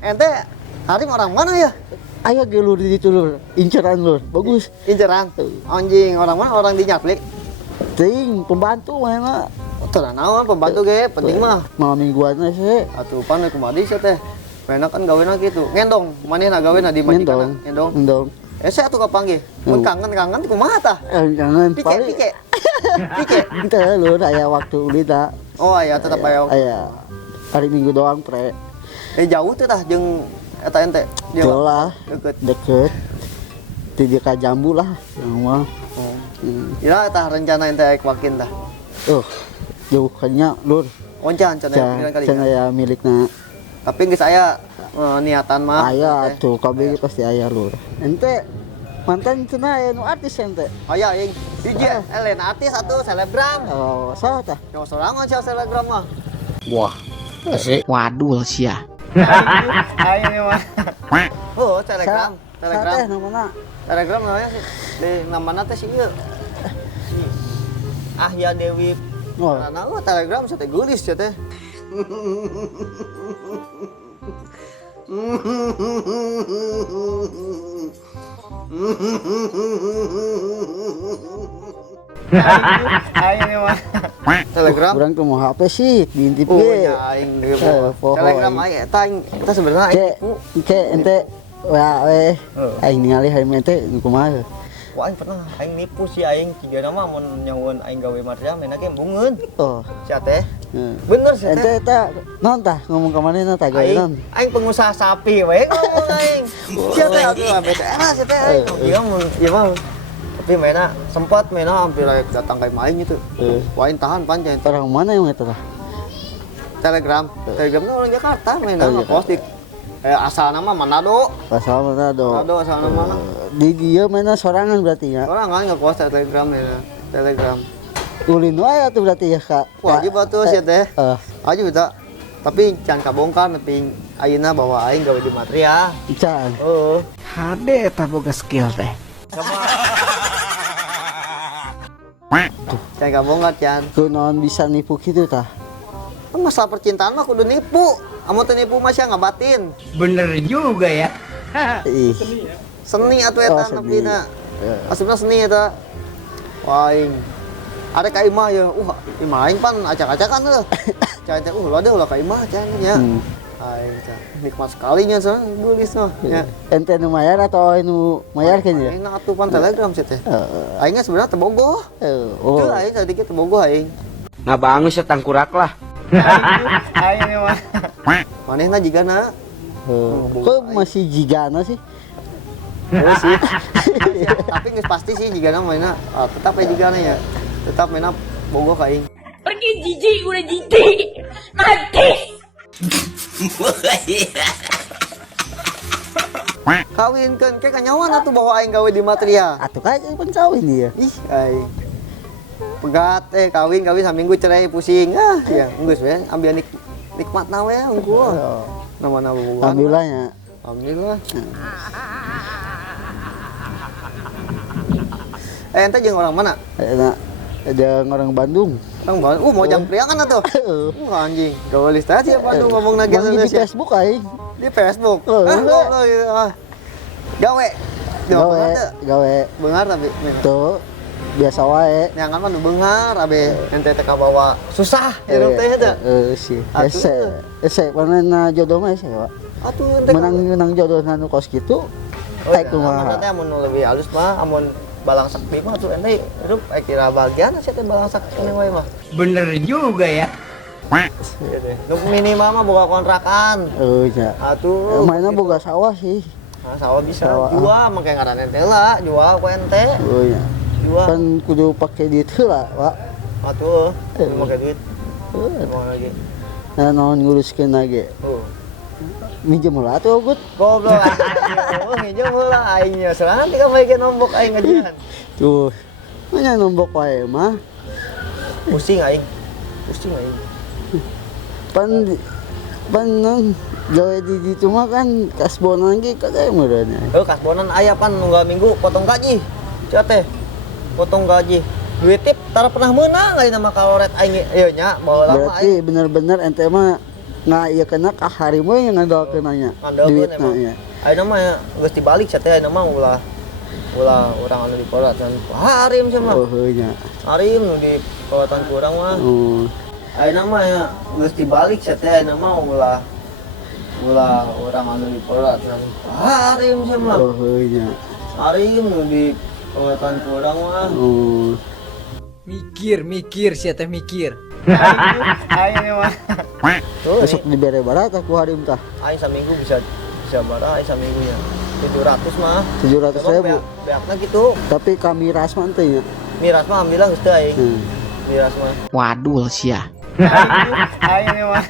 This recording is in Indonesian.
Ente Harim orang mana ya? Ayo ge lur di ditu lur, inceran lur, bagus. Inceran. Anjing, orang mana? Orang di Nyaklik. Ting pembantu mana? Tenang naon pembantu ge, penting mah. Malam mingguan sih. Atuh pan we kumadi sia teh. Pena kan gawena gitu. Ngendong, manehna gawena di majikan. Ngendong. Ngendong. Saya atuh kapanggih. Mun kangen-kangen kumaha tah? Jangan Pike. Pike. Teu lur aya waktu uli da. Oh aya tetep aya. Aya. Hari Minggu doang pre. Jauh teh tah jeung eta ente. Jauh lah. Deket. Deket. Di ka Jambu lah yang mah. Oh. Ya tah rencana ente aek wakin tah. Jauh kanya lur. Oncan cenah kali. Cenah ya milikna. Tapi geus aya niatan mah. Aya tuh kabeh pasti aya lur. Ente mantan cenah aya nu artis ente. Aya aing. Hiji lain artis atuh selebgram. Oh, saha tah? Yo sorangan sia selebgram mah. Wah, asik. Wadul sia. Aing mah. Oh, telegram. Telegram. Teh namana? Telegram namanya sih. Di namana teh si ieu. Ahya Dewi. Oh. Karena telegram saya teh geulis ya teh. Aing mah. Telegram. Urang teh mau HP sih diintip Oh, ge. nya aing ge. Telegram aing eta eta sebenarnya Ke ente wa we aing ningali hari ente kumaha? wah aing pernah aing nipu si aing tiga nama mun nyaweun aing gawe marja mena ge bungeun. Oh. Sia teh. Bener sih Ente teh. eta naon tah ngomong ka manehna tah gawe naon? Aing pengusaha sapi we ngomong aing. Sia teh atuh BTR sia teh aing. Ieu mun ieu mah tapi mena sempat mena hampir datang ka main itu. Wah aing tahan panjang. Orang mana yang eta tah? Telegram orang Jakarta mena ngepost di asal nama Manado. Pasal Manado. Manado asal nama. Di dia mana sorangan berarti ya? Orang kan ngepost Telegram mena. Telegram. Ulin wae atuh berarti ya Kak. Wajib atuh sia teh. Wajib eta. Tapi jangan kabongkar nepi ayeuna bawa aing gawe di Matria. Can. Oh. Hade eta boga skill teh. Jangan kabongkar can. Kunaon bisa nipu kitu tah? Kan masalah percintaan mah kudu nipu. Amun teu nipu mah sia ngabatin. Bener juga ya. Ih. Seni atuh eta nepina. Asupna seni eta. Wah aing. Ada ka imah ya. Imah aing pan acak-acakan teh. Can teh ulah ka imah can nya. Aing can. Nikmat sekali nya sana nulis mah nya. Ente nu mayar atau nu mayar kan ya? Aing atuh pan Telegram sih teh. Aing sebenarnya teu bogoh. Oh. Teu aing sedikit teu bogoh aing. Ngabangus ya tangkurak lah. Aing mah. Manehna jigana. Kok masih jigana sih? Oh sih. Tapi geus pasti sih jigana mainna tetap ya jigana ya. Tetap mainna bogoh ka aing. Pergi jijik, udah jijik. Mati. Kawinkeun ke kanyawan atuh bawa aing gawe di Matria. Atuh kan pun kawin dia. Ih aing. Pegat kawin saminggu cerai pusing. Ya geus we ambil nikmatna we unggul. Nama-nama bogohan. Alhamdulillah ya. Alhamdulillah. Ente jeung orang mana? Enak. Ada orang Bandung. Orang Bandung. Mau jam priangan atuh. Anjing. Gaulis teh sia Bandung ngomong na Di Indonesia. Facebook aing. Di Facebook. Gawe. Gawe. Beungar tapi. Tuh biasa wae. Nyangan mah nu beungar abe ente teh kabawa susah hirup teh eta. Sih. Ese panenna jodoh mah ese, Pak. Atuh ente Menang jodohna nu kos kitu. Kayak kumaha. Teh amun lebih halus mah amun balang sakti mah tuh ente hirup kira bagian sia teh balang sakti wae mah. Bener juga ya. Nu minimal mah boga kontrakan. Ya. Atuh. Mainnya boga sawah sih. Nah, sawah bisa jual make ngaran ente lah, jual ku ente. Oh iya. Jual. Kan kudu pakai duit heula, Pak. Atuh, make duit. Mau lagi. Nah, naon nguruskeun lagi. Minjem heula atuh Gut. Goblok. Minjem heula aing nya. Soalna tika make nombok aing ngajian. Tuh. Mana nombok wae mah. Pusing aing. Pusing aing. Pan gawe di ditu mah kan kasbonan ge kagak meureun. Kasbonan aya pan nunggal minggu potong gaji. Cia teh. Potong gaji. Duit tip tara pernah meunang ari nama kaloret aing ieu nya baheula mah Berarti bener-bener ente mah Nah iya kena ka harimau yang ngandalkeun nya. Ngandalkeun emang. Ya. Ayeuna mah geus dibalik sia teh ayeuna mah ulah urang anu diporat kan harim sia mah. Oh nya. Harim nu dipawatan ku urang mah. Ayeuna mah geus dibalik sia teh ayeuna mah ulah urang anu diporat kan harim sia mah. Oh nya. Harim nu dipawatan ku urang mah. Mikir sia teh mikir. Aing mah. Tuh, Besok dibere barat aku harim tah. aing saminggu bisa barang aing saminggunya. 700 mah. 700.000. Beakna gitu. Tapi kami ras mah teh nya. Miras mah alhamdulillah geus teu aing. Miras mah. Waduh sia. Aing mah.